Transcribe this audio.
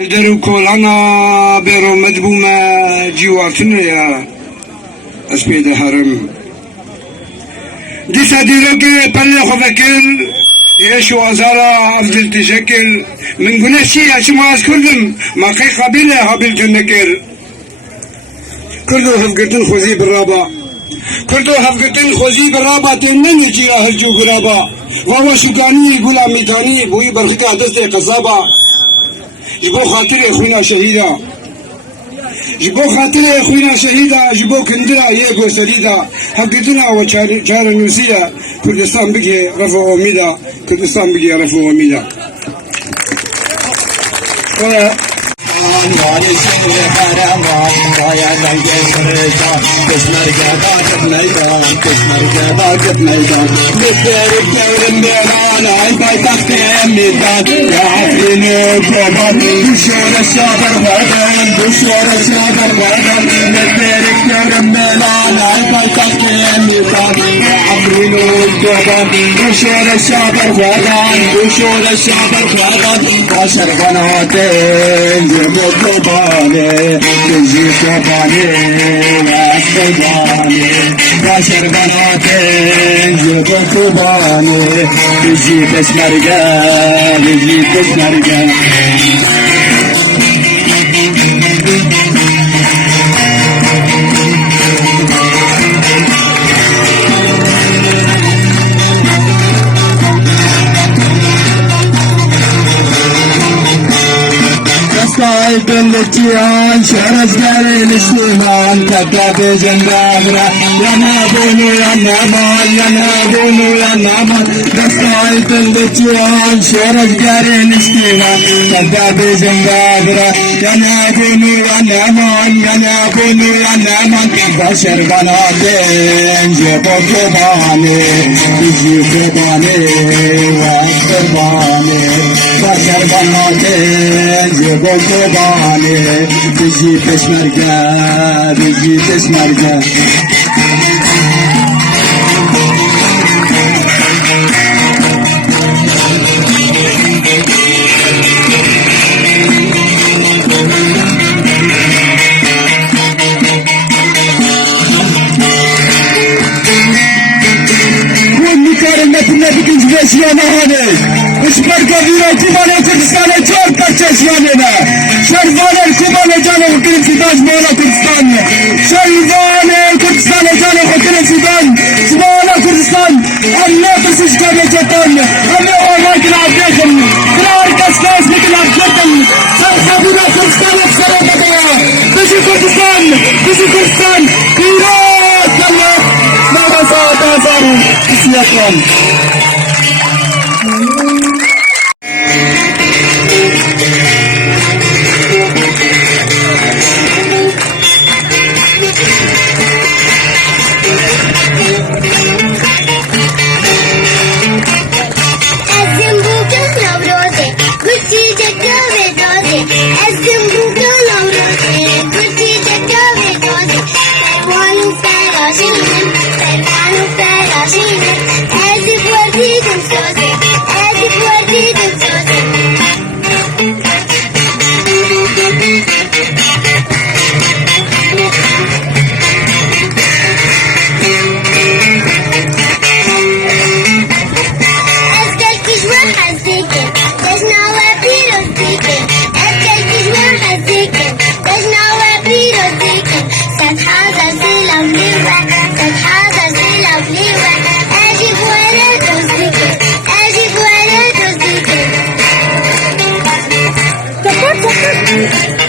درو كولانا بيرو مدبوما جواتنا يا اسبيد هرم دي ساديروك بل خفكر يشو ازارا افضل تشكل من قناشي اشما اذكرهم ما قي قبيلة هابل تنكر كردو هفقتن خوزي بالرابع كردو هفقتن خوزي بالرابع تنن يجيرا هرجو برابع وهو شقاني يقول عميتاني بوي برختي عدستي قصابة جبو خاطر اخونا شهيدا جبو خاطر اخونا شهيدا جبو كندرا يقو سريدا حقتنا وشار نسيدا كردستان بقي رفع اميدا كردستان بقي رفع اميدا وشور الشابر فادان وشور الشابر فادان عشر بناتين جبوا قبالي تجي قبالي واسقبالي عشر بناتين جبوا قبالي تجي تشمرقا تجي تشمرقا صايب الاتيان شرف داري الاسلمان كتاب جندابرة يا نابونو يا نامان يا نابونو يا نامان صايب الاتيان شرف داري الاسلمان كتاب جندابرة يا نابونو يا نامان يا نابونو يا نامان بشر بناتين جيبو كباني تجي كباني واكبرباني بشر بناتين جيبو كباني تجي تشمرقا تجي تشمرقا يا مهاني اشبرك فيراتي مالا كردستان جور كرچش يانينا شرفان الكوبان جانا وكرم سودان مالا كردستان شرفان كردستان جانا وكرم سودان مالا كردستان الله تسش كامل جتان الله وراك العبدكم كرار كسكاس لكن عبدكم سرحبنا كردستان اكسرا بطايا تجي كردستان تجي كردستان كيرات الله مالا ساعة ازارو اسمي اكرام Thank you.